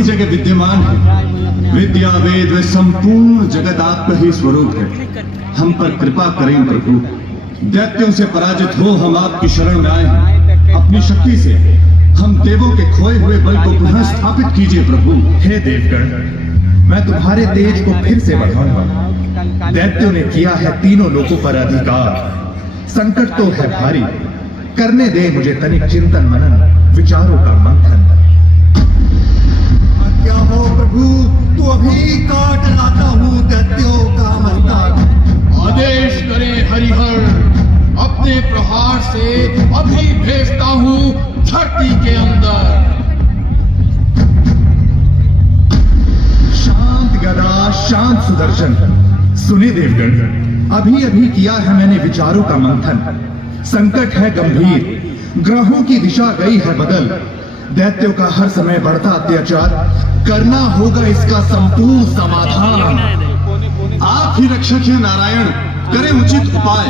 ही जगह विद्यमान है। विद्या वेद व संपूर्ण जगत आपका ही स्वरूप है। हम पर कृपा करें प्रभु। दैत्यों से पराजित हो हम आपकी शरण में आए हैं। अपनी शक्ति से हम देवों के खोए हुए बल को पुनः स्थापित कीजिए प्रभु। हे देवगण, मैं तुम्हारे तेज को फिर से बढ़ाऊंगा। दैत्यों ने किया है तीनों लोगों पर अधिकार। संकट तो है भारी, करने दे मुझे तनिक चिंतन मनन, विचारों का मंथन। क्या हो प्रभु, तो अभी काट लाता हूँ दैत्यों का मस्तक। आदेश करें हरिहर, अपने प्रहार से अभी भेजता हूँ धरती के अंदर। शांत गदा, शांत सुदर्शन। सुने देवगण, अभी अभी किया है मैंने विचारों का मंथन। संकट है गंभीर, ग्रहों की दिशा गई है बदल। दैत्यों का हर समय बढ़ता अत्याचार, करना होगा इसका संपूर्ण समाधान। आप ही रक्षक हैं नारायण, करें उचित उपाय।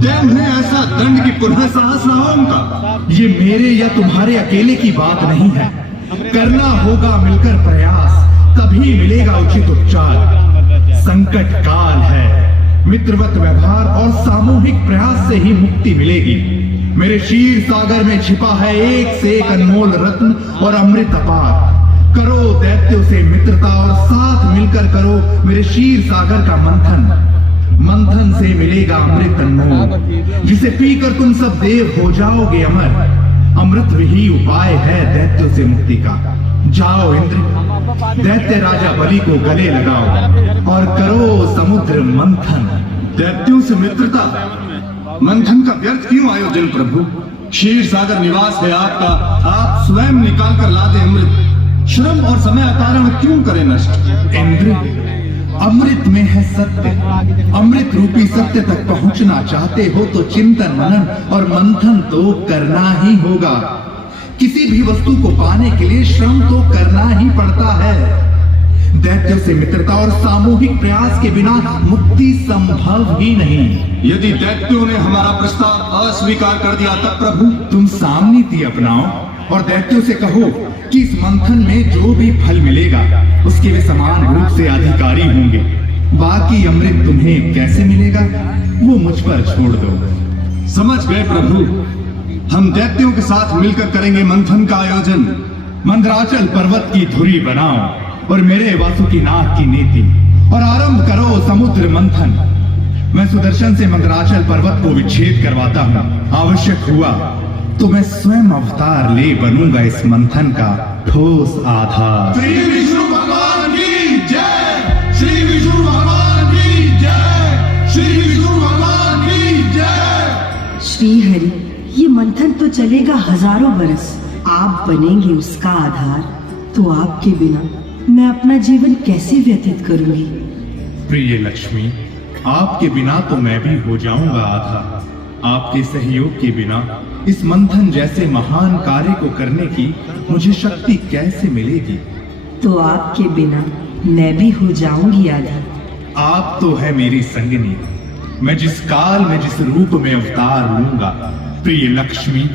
दें उन्हें ऐसा दंड की पुनः साहस न हो उनका। ये मेरे या तुम्हारे अकेले की बात नहीं है। करना होगा मिलकर प्रयास, तभी मिलेगा उचित उपचार। संकट काल है, मित्रवत व्यवहार और सामूहिक प्रयास से ही मुक्ति मिलेगी। मेरे क्षीर सागर में छिपा है एक से एक अनमोल रत्न और अमृत अपार। करो दैत्यों से मित्रता और साथ मिलकर करो मेरे क्षीर सागर का मंथन। मंथन से मिलेगा अमृत अनमोल, जिसे पीकर तुम सब देव हो जाओगे अमर। अमृत ही उपाय है दैत्यों से मुक्ति का। जाओ इंद्र, दैत्य राजा बलि को गले लगाओ और करो समुद्र मंथन। दैत्यों से मित्रता, मंथन का व्यर्थ क्यों आयोजन प्रभु? क्षीर सागर निवास है आपका, आप स्वयं निकाल कर ला दे अमृत। श्रम और समय अकारण क्यों करें नष्ट? इंद्र, अमृत में है सत्य। अमृत रूपी सत्य तक पहुंचना चाहते हो तो चिंतन मनन और मंथन तो करना ही होगा। किसी भी वस्तु को पाने के लिए श्रम तो करना ही पड़ता है। दैत्यों से मित्रता और सामूहिक प्रयास के बिना मुक्ति संभव ही नहीं। यदि दैत्यों ने हमारा प्रस्ताव अस्वीकार कर दिया तब प्रभु? तुम सामनीति अपनाओ और दैत्यों से कहो कि इस मंथन में जो भी फल मिलेगा उसके वे समान रूप से अधिकारी होंगे। बाकी अमृत तुम्हें कैसे मिलेगा वो मुझ पर छोड़ दो। समझ गए प्रभु, हम दैत्यों के साथ मिलकर करेंगे मंथन का आयोजन। मंदराचल पर्वत की धुरी बनाओ और मेरे वासुकीनाथ की नीति और आरंभ करो समुद्र मंथन। मैं सुदर्शन से मंदराचल पर्वत को विच्छेद करवाता हूँ। आवश्यक हुआ तो मैं स्वयं अवतार ले बनूंगा इस मंथन का ठोस आधार। श्री विष्णु भगवान की जय, श्री विष्णु भगवान की जय, श्री विष्णु भगवान की जय। श्री हरि, ये मंथन तो चलेगा हजारों बरस। आप बनेंगे उसका आधार, तो आपके बिना मैं अपना जीवन कैसे व्यतीत करूंगी? प्रिय लक्ष्मी, आपके बिना तो मैं भी हो जाऊंगा आधा। आपके सहयोग के बिना इस मंथन जैसे महान कार्य को करने की मुझे शक्ति कैसे मिलेगी? तो आपके बिना मैं भी हो जाऊंगी आधी। आप तो है मेरी संगिनी, मैं जिस काल में जिस रूप में अवतार लूंगा। प्रिय लक्ष्मी,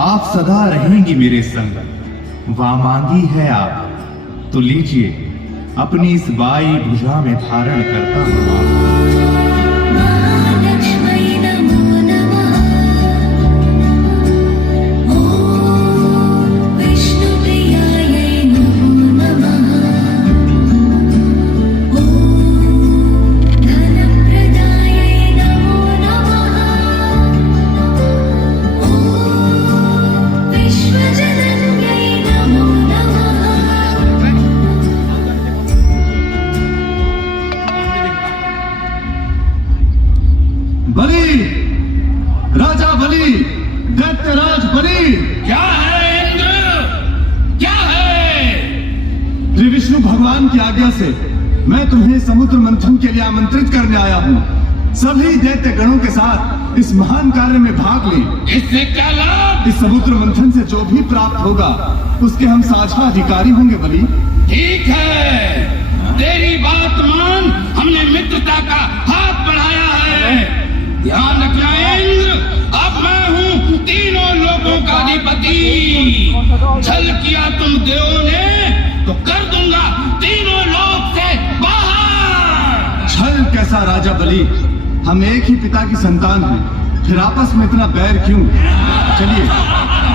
आप सदा रहेंगी मेरे संग। वामांगी है आप, तो लीजिए अपनी इस बाई भुजा में धारण करता हूँ। बलि, राजा बलि, दैत्यराज बलि। क्या है इंद्र, क्या है? श्री विष्णु भगवान की आज्ञा से मैं तुम्हें समुद्र मंथन के लिए आमंत्रित करने आया हूँ। सभी दैत्य गणों के साथ इस महान कार्य में भाग लें। इससे क्या लाभ? इस समुद्र मंथन से जो भी प्राप्त होगा उसके हम साझा अधिकारी होंगे बलि। ठीक है, तेरी बात मान। हमने मित्रता का हाथ बढ़ाया है। ध्यान रखना इंद्र, अब मैं हूँ तीनों लोगों का अधिपति। छल किया तुम देवों ने तो कर दूंगा तीनों लोक से बाहर। छल कैसा राजा बलि, हम एक ही पिता की संतान हैं, फिर आपस में इतना बैर क्यों? चलिए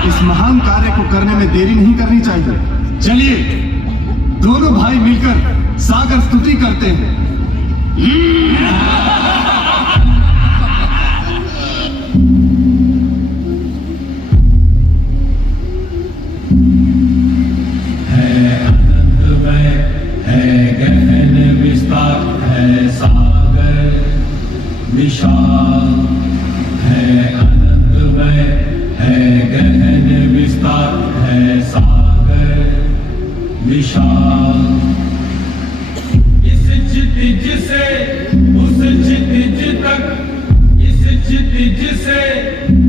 इस महान कार्य को करने में देरी नहीं करनी चाहिए। चलिए दोनों भाई मिलकर सागर स्तुति करते हैं। विशाल है अनंतमय है, गहन विस्तार है सागर विशाल। इस क्षितिज से उस क्षितिज तक, इस क्षितिज से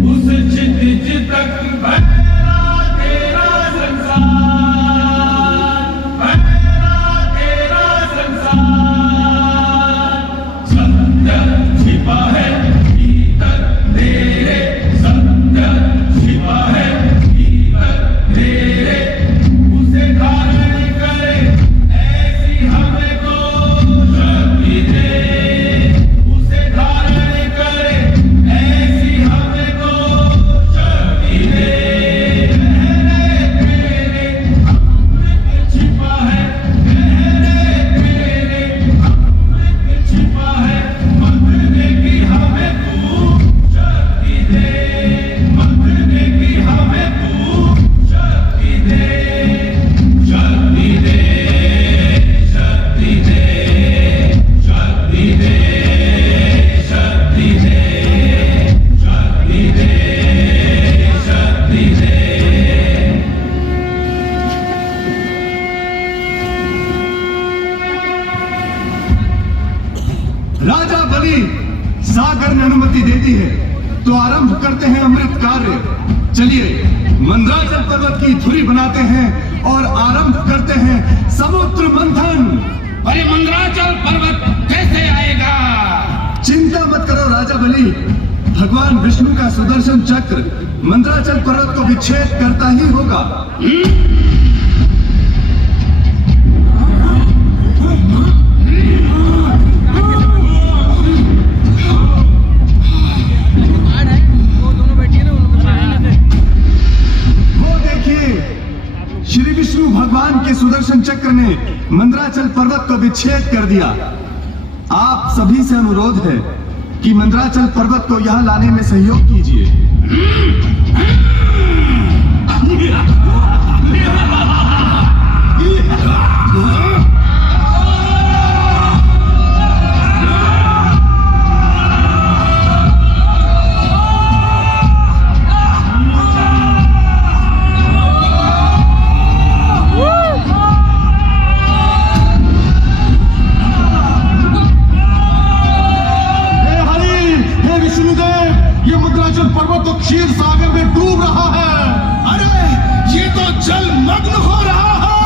उस क्षितिज तक बहरा तेरा संसार, बहरा तेरा संसार। सत्य छिपा है भीतर तेरे, सत्य छिपा है भीतर तेरे। उसे धारण करे ऐसी हमको शक्ति दे, उसे धारण करे ऐसी हमको शक्ति दे। गहरे तेरे अमृत छिपा है, गहरे तेरे अमृत छिपा है। मंगने की हमें तू शक्ति दे, मंगने की हमें तू शक्ति दे, शक्ति दे, शक्ति दे, शक्ति दे, शक्ति दे, शक्ति दे, शक्ति दे। राजा बलि, सागर ने अनुमति दे दी है तो आरंभ करते हैं अमृत कार्य। चलिए मंदराचल पर्वत की धुरी बनाते हैं और आरंभ करते हैं समुद्र मंथन। अरे मंदराचल पर्वत कैसे आएगा? चिंता मत करो राजा बलि, भगवान विष्णु का सुदर्शन चक्र मंदराचल पर्वत को विच्छेद करता ही होगा। श्री विष्णु भगवान के सुदर्शन चक्र ने मंदराचल पर्वत को विच्छेद कर दिया। आप सभी से अनुरोध है कि मंदराचल पर्वत को यहां लाने में सहयोग कीजिए। विष्णुदेव, ये मंदराचल पर्वत तो क्षीर सागर में डूब रहा है। अरे ये तो जलमग्न हो रहा है।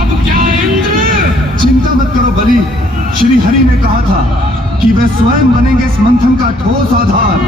अब क्या इंद्र? चिंता मत करो बलि, श्री हरि ने कहा था कि वे स्वयं बनेंगे इस मंथन का ठोस आधार।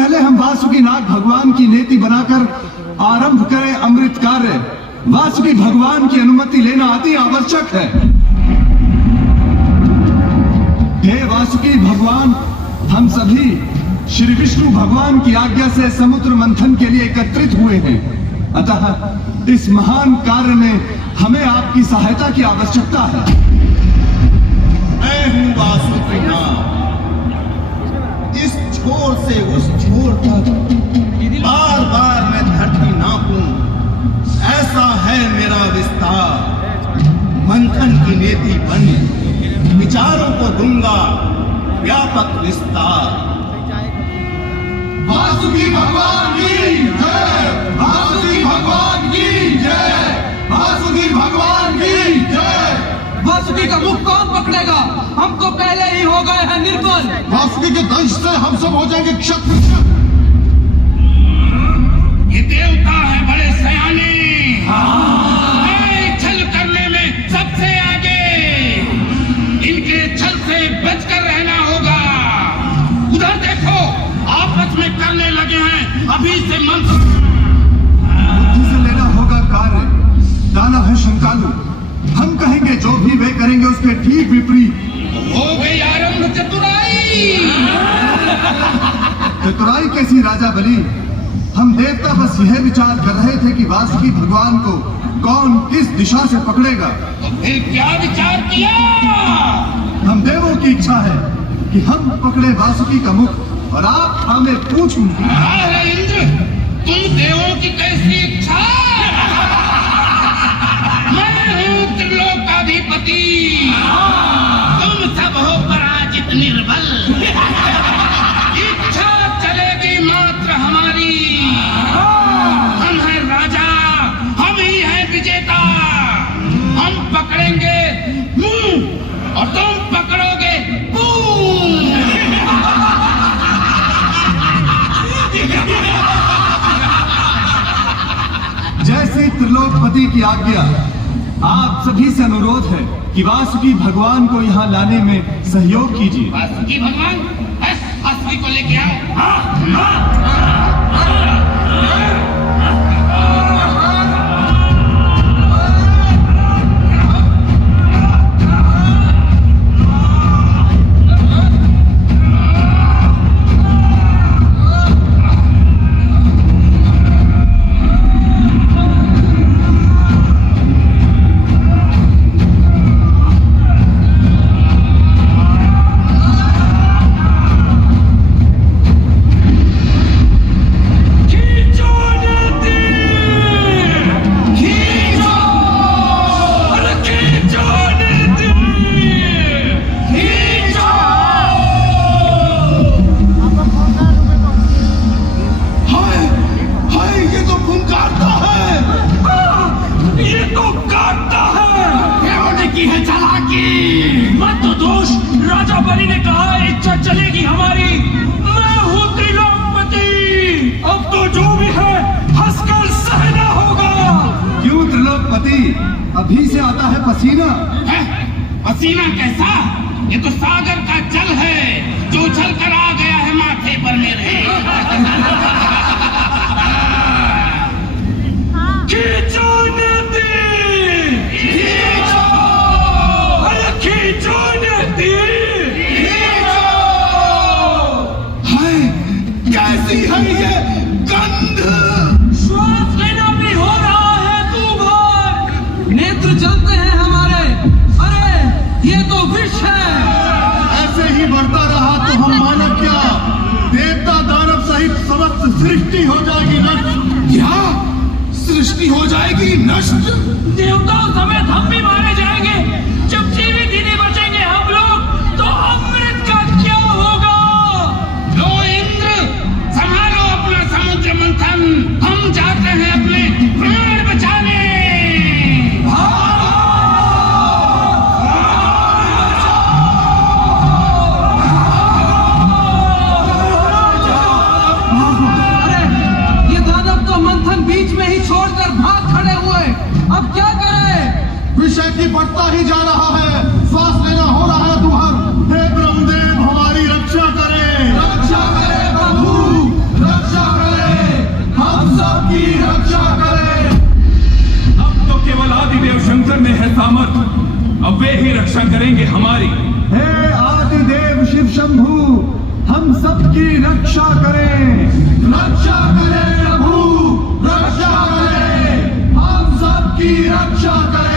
पहले हम वासुकीनाग भगवान की नेति बनाकर आरंभ करें अमृत कार्य, वासुकी भगवान की अनुमति लेना अति आवश्यक है। हे वासुकी भगवान, हम सभी श्री विष्णु भगवान की आज्ञा से समुद्र मंथन के लिए एकत्रित हुए हैं, अतः इस महान कार्य में हमें आपकी सहायता की आवश्यकता है। मैं हूं वासुकीनाग, इस छोर से उस छोर तक बार बार मैं धरती नापूं, ऐसा है मेरा विस्तार। मंथन की नेति बन विचारों को दूंगा व्यापक विस्तार। वासुकी भगवान की जय, वासुकी भगवान की जय, वासुकी भगवान की जय। वासुकी का मुख कौन पकड़ेगा? हम तो पहले ही हो गए हैं निर्बल। वासुकी के दंश से हम सब हो जाएंगे क्षत्र। ये देवता है बड़े सयाने, छल करने में सबसे आगे, इनके छल से बचकर रहना होगा। उधर देखो, आपस में करने लगे हैं अभी से मंत्र। बुद्धि से लेना होगा कार्य, दानव है शंकालु, हम कहेंगे जो भी वे करेंगे उसके ठीक विपरीत। हो गई आरंभ चतुराई। चतुराई कैसी राजा बलि? हम देवता बस यह विचार कर रहे थे कि वासुकी भगवान को कौन किस दिशा से पकड़ेगा। तो फिर क्या विचार किया? हम देवों की इच्छा है कि हम पकड़े वासुकी का मुख और आप हमें पूछूं। अरे इंद्र, तुम देवों की कैसी इच्छा? मैं हूँ त्रिलोकाधिपति, तुम सब हो पराजित निर्बल। इच्छा चलेगी मात्र हमारी, हम हैं राजा, हम ही हैं विजेता। हम पकड़ेंगे मुंह और तुम पकड़ोगे पूंछ। जैसे त्रिलोकपति की आज्ञा, आप सभी से अनुरोध है कि वासुकी भगवान को यहाँ लाने में सहयोग कीजिए। वासुकी भगवान, वासुकी को लेके आओ। अभी से आता है पसीना। है? पसीना कैसा? ये तो सागर का जल है जो उछल कर आ गया है माथे पर मेरे। खींचो नदी, खींचो, अरे खींचो नदी, खींचो। हाय, कैसी है ये गंध? श्वास लेना भी हो रहा है तूफान, नेत्र जलते हैं हमारे। अरे ये तो विष है। ऐसे ही बढ़ता रहा तो हम मानव क्या, देवता दानव सहित समस्त सृष्टि हो जाएगी नष्ट। क्या सृष्टि हो जाएगी नष्ट? देवताओं समेत हम भी मारे जाएंगे। जब जीवित ही नहीं बचेंगे हम लोग तो अमृत का क्या होगा? लो इंद्र, संभालो अपना समुद्र मंथन, हम जाते हैं अपने प्राण बचाने। अरे ये दानव तो मंथन बीच में ही छोड़कर भाग खड़े हुए। अब क्या करें? विषय की शिव शंभु हम सबकी रक्षा करें। रक्षा करें प्रभु, रक्षा करें, हम सबकी रक्षा करें।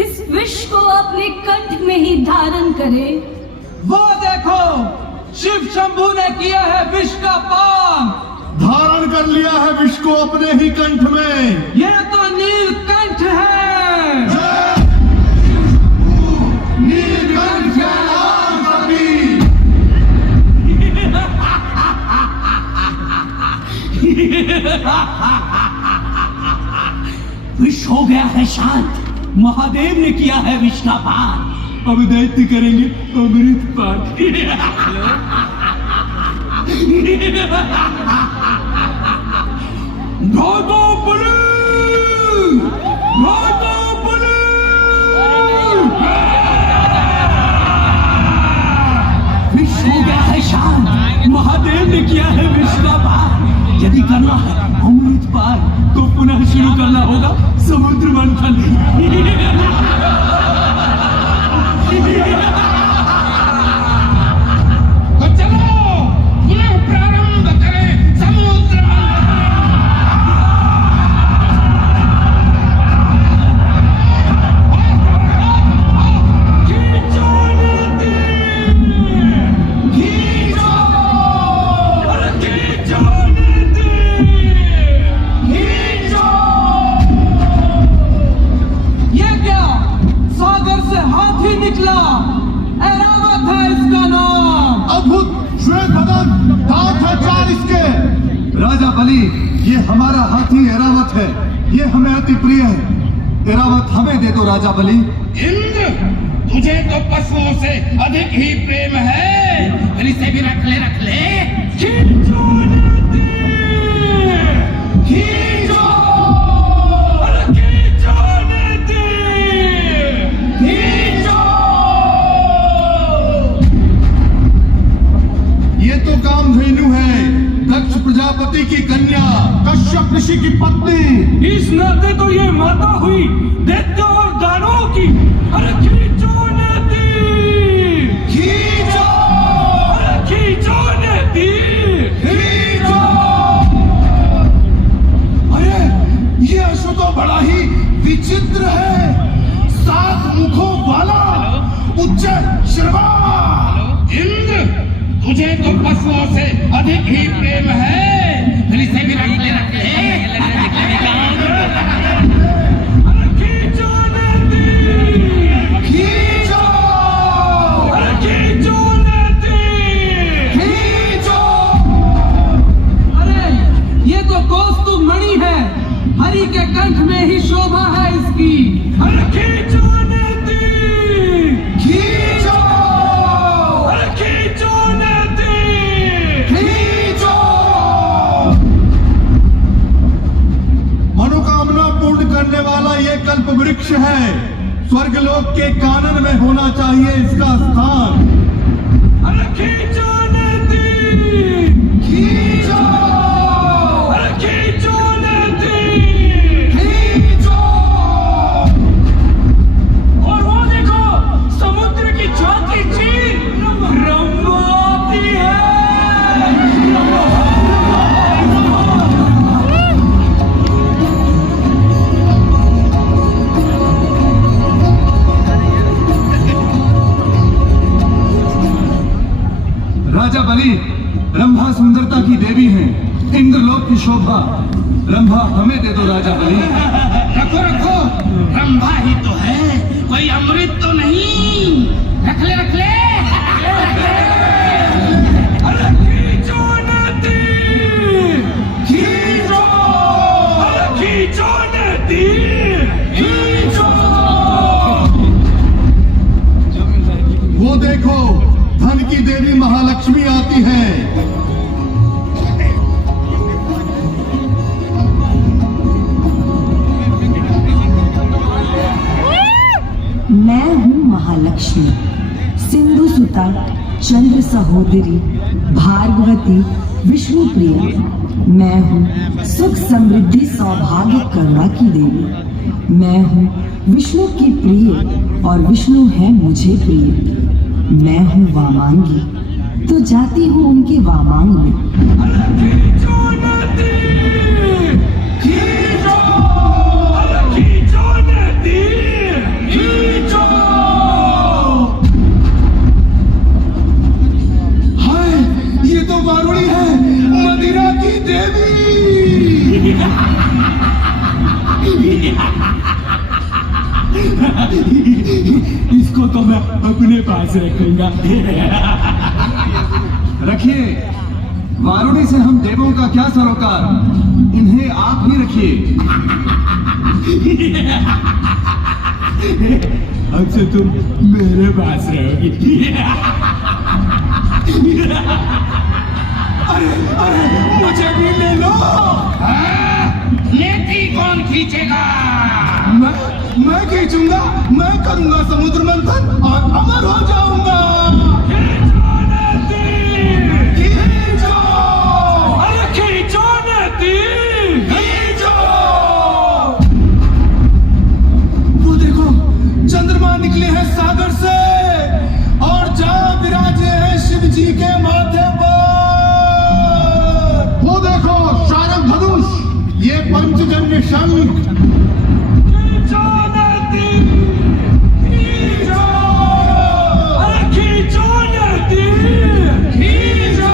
इस विष को अपने कंठ में ही धारण करे। वो देखो शिव शंभु ने किया है विष का पान, धारण कर लिया है विष को अपने ही कंठ में। ये तो नीलकंठ है। नीलकंठ के नाम कभी। विष हो गया है शांत, महादेव ने किया है विष का पान, अब दैत्य करेंगे अमृत पान। भागो बलि, भागो बलि। विष हो गया है शांत, महादेव ने किया है विष का पान, यदि करना है अमृत पान तो पुनः शुरू करना होगा समुद्र मंथन। तो चलो पुनः प्रारंभ करें समुद्र राजा बलि, ये हमारा हाथी ऐरावत है, ये हमें अति प्रिय है। ऐरावत हमें दे दो राजा बलि। इंद्र, तुझे तो पशुओं से अधिक ही प्रेम है, फिर इसे भी रख ले, रख ले। खींचो नदी, खींचो, अरे खींचो नदी, खींचो। ये तो कामधेनु है, दक्ष प्रजापति की कन्या, कश्यप ऋषि की पत्नी। इस नाते तो ये माता हुई दैत्यों और दानवों की। अरे खींचो नदी, खींचो, अरे खींचो नदी, खींचो। अरे ये अश्व तो बड़ा ही विचित्र है, 7 मुखों वाला, उच्च श्रवा। इंद्र, तुझे तो पशुओं से अधिक ही प्रेम है, फिर इसे भी रख ले, रख ले। अरे खींचो नदी, खींचो, अरे खींचो नदी, खींचो। अरे ये तो कौस्तुभ मणि है, हरि के कंठ में ही शोभा है इसकी। अरे वृक्ष है, स्वर्गलोक के कानन में होना चाहिए इसका स्थान। अरे खींचो नदी, खींचो, अरे खींचो नदी, खींचो। और वो देखो समुद्र की छाती चीर रंभा आती है। राजा बलि, रंभा सुंदरता की देवी हैं, इंद्रलोक की शोभा। रंभा हमें दे दो राजा बलि। रखो रखो, रंभा ही तो है, कोई अमृत तो नहीं। रख ले रख ले। अरे खींचो नदी, खींचो, अरे खींचो नदी, खींचो। वो देखो धन की देवी महालक्ष्मी आती है। मैं हूँ महालक्ष्मी, सिंधु सुता, चंद्र सहोदरी, भार्गवती, विष्णु प्रिय। मैं हूँ सुख समृद्धि सौभाग्य करुणा की देवी। मैं हूँ विष्णु की प्रिय और विष्णु है मुझे प्रिय। मैं हूँ वामांगी, तो जाती हूँ उनके वामांग में। अरे खींचो नदी, खींचो, अरे खींचो नदी, खींचो। हाय, ये तो वारुणी है, मदिरा की देवी। इसको तो मैं अपने पास रखूंगा। रखिए, वारुणी से हम देवों का क्या सरोकार, इन्हें आप ही रखिए। अब से तुम मेरे पास रहोगी। अरे अरे, मुझे भी ले लो। नेति कौन खींचेगा? मैं खींचूंगा, मैं करूंगा समुद्र मंथन और अमर हो जाऊंगा। खींचो नदी, खींचो, अरे खींचो नदी, खींचो। वो देखो चंद्रमा निकले हैं सागर से और जा विराजे हैं शिव जी के माथे पर। वो देखो शारंग धनुष, ये पंचजन्य शंख। खींचो नदी, खींचो, अरे खींचो नदी, खींचो।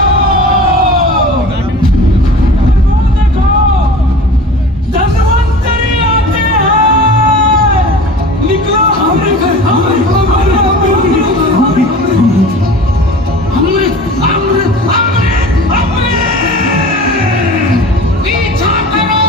वो देखो धन्वंतरी आते हैं। निकलो हमारे घर, अमृत अमृत अमृत अमृत, पीछा करो।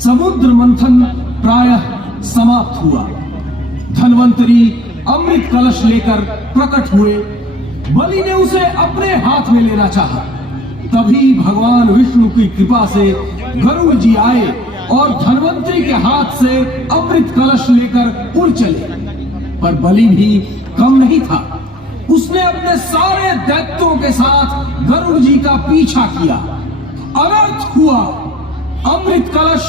समुद्र मंथन प्रायः समाप्त हुआ। धन्वंतरी अमृत कलश लेकर प्रकट हुए। बलि ने उसे अपने हाथ में लेना चाहा। तभी भगवान विष्णु की कृपा से गरुड़ जी आए और धन्वंतरी के हाथ से अमृत कलश लेकर उड़ चले। पर बलि भी कम नहीं था। उसने अपने सारे दैत्यों के साथ गरुड़ जी का पीछा किया। अनर्थ हुआ, अमृत कलश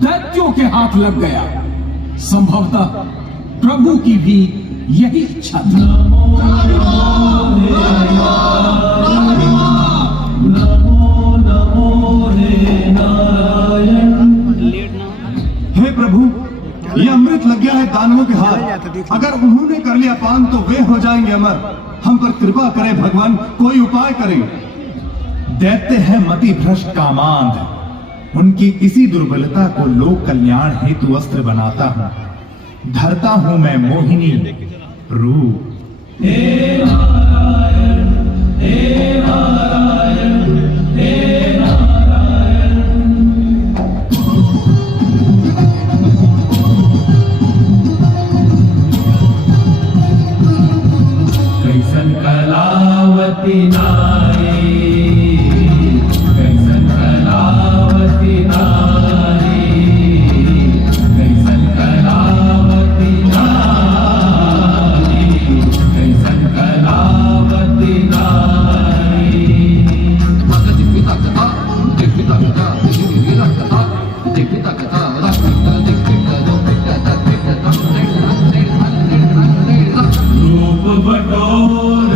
दैत्यों के हाथ लग गया। संभवतः प्रभु की भी यही इच्छा थी। हे प्रभु, ये अमृत लग गया है दानवों के हाथ। अगर उन्होंने कर लिया पान तो वे हो जाएंगे अमर। हम पर कृपा करें भगवान, कोई उपाय करें। दैत्य है मति भ्रष्ट कामांध, उनकी इसी दुर्बलता को लोक कल्याण हेतु अस्त्र बनाता हूं। धरता हूं मैं मोहिनी रूप। कैसन कलावती नारी, कैसन कलावती नारी, कैसन कलावती नारी, कैसन कलावती नारी। रूप बटोर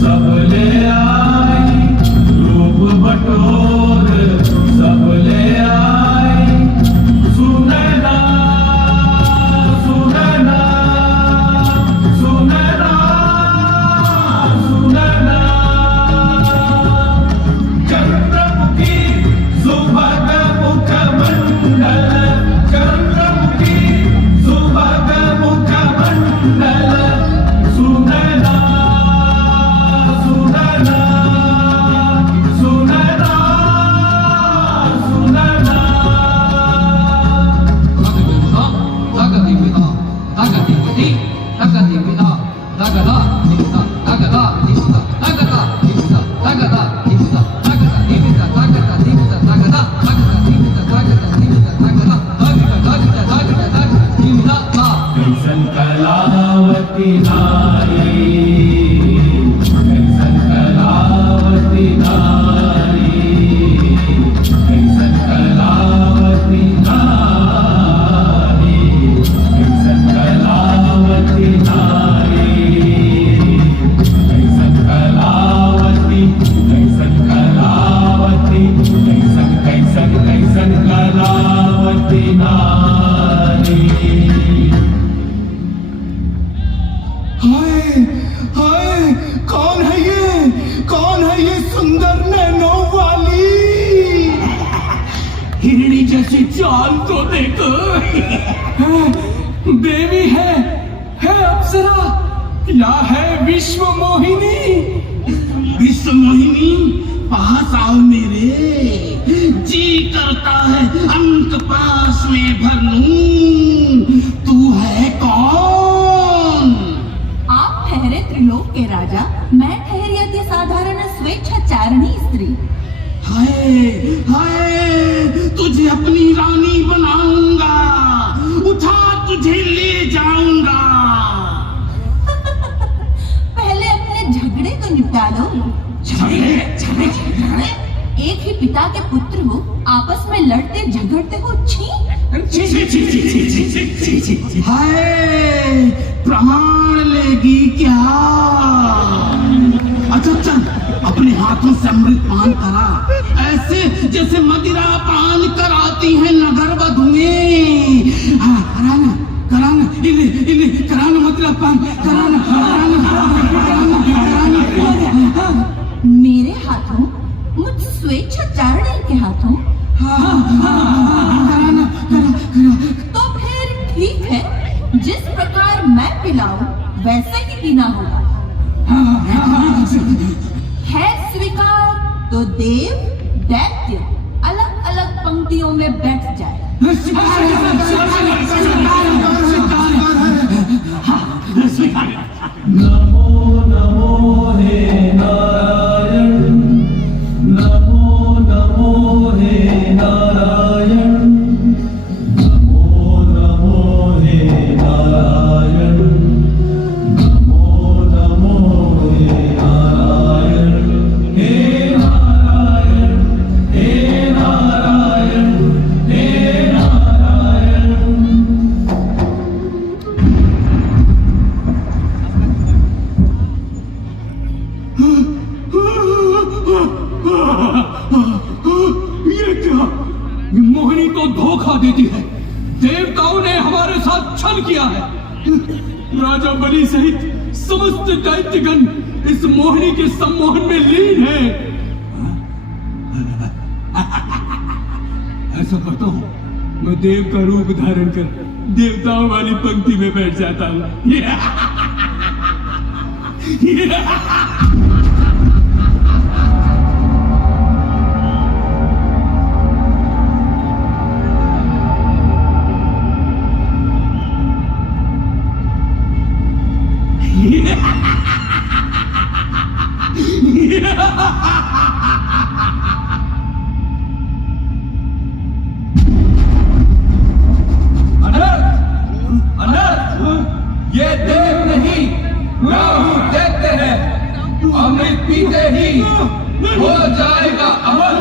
सब ले आई, रूप बटोर सब ले आई, सुनैना सुनैना सुनैना सुनैना। चंद्रमुखी सुभग मुख मंडल, चंद्रमुखी सुभग मुख मंडल, सुनैना सुनैना सुनैना सुनैना। कैसन कलावती नारी, कैसन कलावती नारी, कैसन कलावती नारी, कैसन कलावती नारी, कैसन कलावती, कैसन कलावती, कैसन कैसन कैसन कलावती नारी। हाय हाय, कौन है ये, कौन है ये सुंदर नैनों वाली? हिरणी जैसी चाल को देखो। देवी है अप्सरा या है विश्व मोहिनी? विश्व मोहिनी पास आओ मेरे, जी करता है अंक पास में भर लूं। तू है कौन? आप ठहरे त्रिलोक के राजा, मैं ठहरी अति साधारण स्वेच्छाचारिणी स्त्री। हाय हाय, तुझे अपनी रानी बनाऊंगा, उठा तुझे ले जाऊंगा। पहले अपने झगड़े तो निपटा लो। झगड़े झगड़े झगड़े? एक ही पिता के पुत्र हो, आपस में लड़ते झगड़ते हो, छी। छी छी छी छी छी छी छी छी। हाय, प्राण लेगी क्या? अच्छा चल, अपने हाथों से अमृत पान करा, ऐसे जैसे मदिरा पान कराती है नगर वधुएं। हाँ, कराना कराना, इन्हें इन्हें कराना मदिरा पान, कराना कराना कराना कराना। मेरे हाथों, मुझ स्वेच्छाचारिणी के हाथों? कराना करा करा। तो फिर ठीक है, जिस प्रकार मैं पिलाऊं वैसे ही पीना होगा। है स्वीकार तो देव दैत्य अलग अलग पंक्तियों में बैठ जाए। नमो नमो हे नारायण, नमो नमो हे नारायण, नमो नमो हे नारायण, नमो नमो हे नारायण। हे नारायण हे नारायण हे नारायण। ये क्या? मोहिनी तो धोखा देती है। देवताओं ने हमारे साथ छल किया है। राजा बलि सहित समस्त दैत्यगण इस मोहिनी के सम्मोहन में लीन है। ऐसा करता हूँ, मैं देव का रूप धारण कर देवताओं वाली पंक्ति में बैठ जाता हूँ। ये देव नहीं, मैं हूं दैत्य है। अमृत पीते ही हो जाएगा अमर।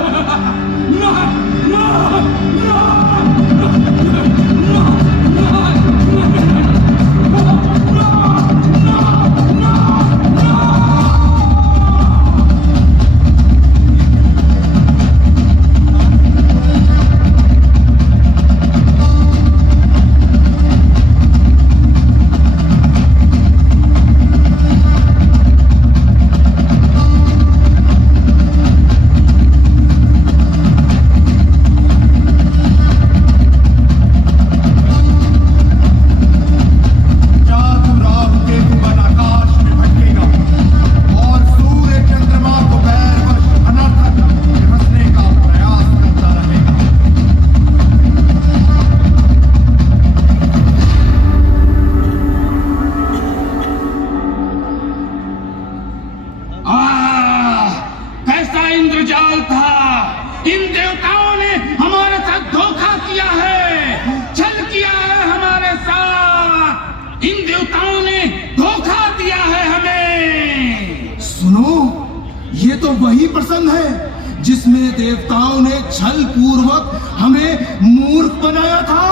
ये तो वही प्रसंग है जिसमें देवताओं ने छल पूर्वक हमें मूर्ख बनाया था,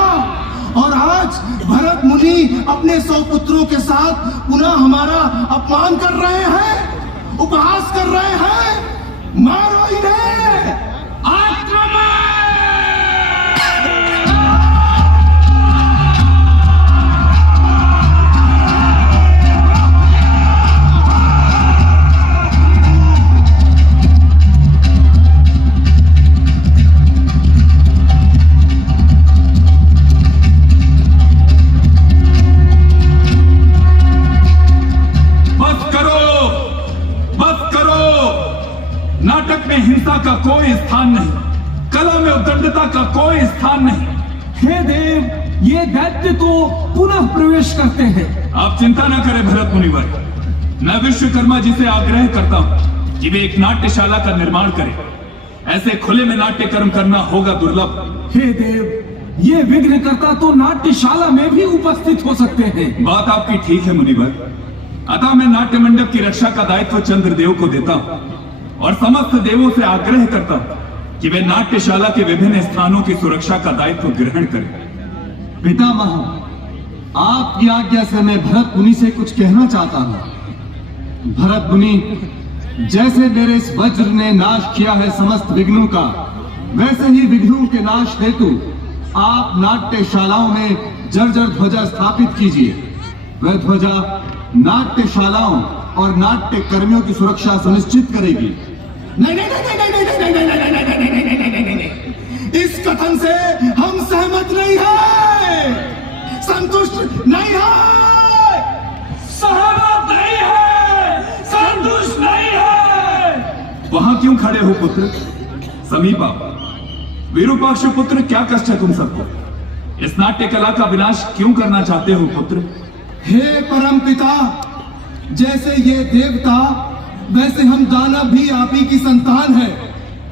और आज भरत मुनि अपने 100 पुत्रों के साथ पुनः हमारा अपमान कर रहे हैं, उपहास कर रहे हैं। मारो इन्हें, आक्रमण! नाटक में हिंसा का कोई स्थान नहीं, कला में उद्दंडता का कोई स्थान नहीं। हे देव, ये दैत्य तो पुनः प्रवेश करते हैं। आप चिंता न करें भरत मुनिवर, मैं विश्वकर्मा जी से आग्रह करता हूं कि वे एक नाट्यशाला का निर्माण करें। ऐसे खुले में नाट्य कर्म करना होगा दुर्लभ। हे देव, ये विघ्नकर्ता तो नाट्यशाला में भी उपस्थित हो सकते हैं। बात आपकी ठीक है मुनिवर, अतः मैं नाट्य मंडप की रक्षा का दायित्व चंद्रदेव को देता हूं और समस्त देवों से आग्रह करता हूं कि वे नाट्यशाला के विभिन्न स्थानों की सुरक्षा का दायित्व ग्रहण करें। पितामह, आपकी आज्ञा से मैं भरत मुनि से कुछ कहना चाहता हूं। भरत मुनि, जैसे मेरे इस वज्र ने नाश किया है समस्त विघ्नों का, वैसे ही विघ्नों के नाश हेतु आप नाट्यशालाओं में जर्जर ध्वजा स्थापित कीजिए। वह ध्वजा नाट्यशालाओं और नाट्य कर्मियों की सुरक्षा सुनिश्चित करेगी। नहीं नहीं नहीं नहीं नहीं नहीं नहीं नहीं नहीं नहीं नहीं नहीं नहीं नहीं नहीं, इस कथन से हम सहमत नहीं हैं, संतुष्ट नहीं है, सहमत नहीं है, संतुष्ट नहीं है। वहां क्यों खड़े हो पुत्र? समीप आओ। विरूपाक्ष पुत्र, क्या कष्ट है तुम सबको? इस नाट्य कला का विनाश क्यों करना चाहते हो पुत्र? हे परम पिता, जैसे ये देवता वैसे हम दानव भी आप ही की संतान है।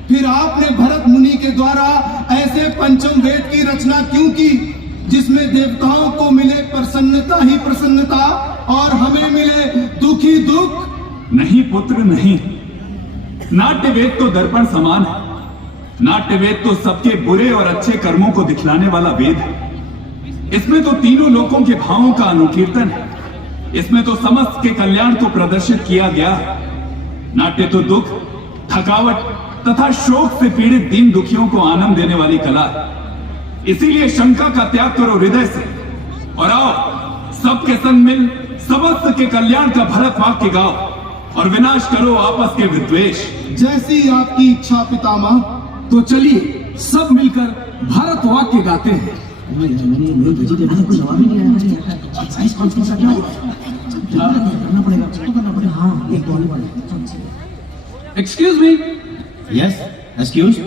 फिर आपने भरत मुनि के द्वारा ऐसे पंचम वेद की रचना क्यों की जिसमें देवताओं को मिले प्रसन्नता ही प्रसन्नता और हमें मिले दुख ही दुख? नहीं पुत्र नहीं, नाट्य वेद तो दर्पण समान है। नाट्य वेद तो सबके बुरे और अच्छे कर्मों को दिखलाने वाला वेद है। इसमें तो तीनों लोकों के भावों का अनुकीर्तन है। इसमें तो समस्त के कल्याण को प्रदर्शित किया गया है। नाट्य तो दुख, थकावट तथा शोक से पीड़ित दीन दुखियों को आनंद देने वाली कला है। इसीलिए शंका का त्याग करो हृदय से और आओ सबके संग मिल समस्त के कल्याण का भरत वाक्य गाओ और विनाश करो आपस के विद्वेष। जैसी आपकी इच्छा पितामह। तो चलिए सब मिलकर भारत वाक्य गाते हैं। करना पड़ेगा। Excuse me. Yes excuse.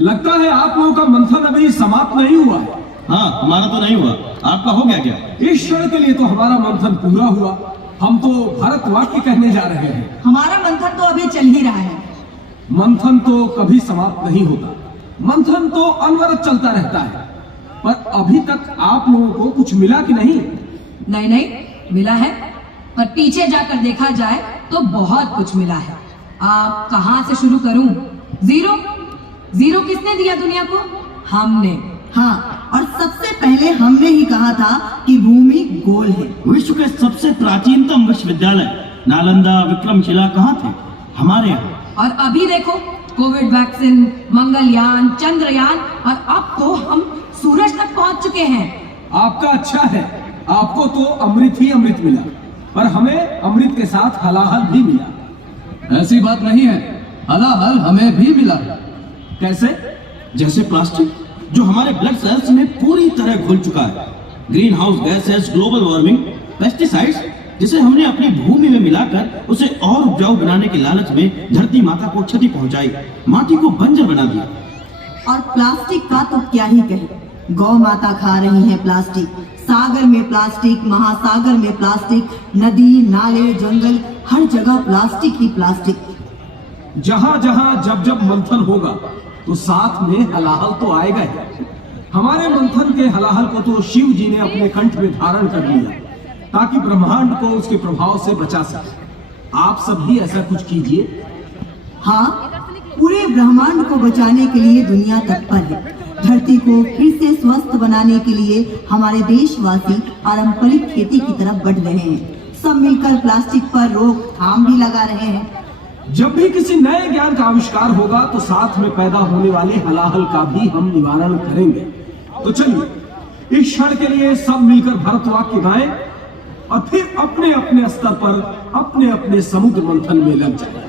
लगता है आप लोगों का मंथन अभी समाप्त नहीं हुआ है। हाँ, हमारा तो नहीं हुआ, आपका हो गया क्या? इस क्षण के लिए तो हमारा मंथन पूरा हुआ। हम तो भारत वाक्य कहने जा रहे हैं। हमारा मंथन तो अभी चल ही रहा है। मंथन तो कभी समाप्त नहीं होता, मंथन तो अनवरत चलता रहता है। पर अभी तक आप लोगों को कुछ मिला कि नहीं? नहीं नहीं मिला है, पर पीछे जाकर देखा जाए तो बहुत कुछ मिला है। आप कहाँ से शुरू करूं? जीरो जीरो किसने दिया दुनिया को? हमने। हाँ, और सबसे पहले हमने ही कहा था कि भूमि गोल है। विश्व के सबसे प्राचीनतम विश्वविद्यालय नालंदा विक्रमशिला कहाँ थे? हमारे यहाँ। और अभी देखो, कोविड वैक्सीन, मंगलयान, चंद्रयान, और अब तो हम सूरज तक पहुंच चुके हैं। आपका अच्छा है, आपको तो अमृत ही अमृत मिला, पर हमें अमृत के साथ हलाहल भी मिला। ऐसी बात नहीं है, हलाहल हमें भी मिला। कैसे? जैसे प्लास्टिक जो हमारे ब्लड सेल्स में पूरी तरह घुल चुका है, green house gases, global warming, pesticides जिसे हमने अपनी भूमि में मिलाकर उसे और उपजाऊ बनाने के लालच में धरती माता को क्षति पहुंचाई, माटी को बंजर बना दिया। और प्लास्टिक का तो क्या ही कहे, गौ माता खा रही है प्लास्टिक, सागर में प्लास्टिक, महासागर में प्लास्टिक, नदी नाले जंगल हर जगह प्लास्टिक ही प्लास्टिक। जहां जहां जब जब मंथन होगा तो साथ में हलाहल तो आएगा ही। हमारे मंथन के हलाहल को तो शिव जी ने अपने कंठ में धारण कर लिया ताकि ब्रह्मांड को उसके प्रभाव से बचा सके। आप सब भी ऐसा कुछ कीजिए। हाँ, पूरे ब्रह्मांड को बचाने के लिए दुनिया तत्पर है। धरती को फिर से स्वस्थ बनाने के लिए हमारे देशवासी पारंपरिक खेती की तरफ बढ़ रहे हैं। सब मिलकर प्लास्टिक पर रोकथाम भी लगा रहे हैं। जब भी किसी नए ज्ञान का आविष्कार होगा तो साथ में पैदा होने वाले हलाहल का भी हम निवारण करेंगे। तो चलिए इस क्षण के लिए सब मिलकर भारत वाक्य गाएं और फिर अपने अपने स्तर पर अपने अपने समुद्र मंथन में लग जाएं।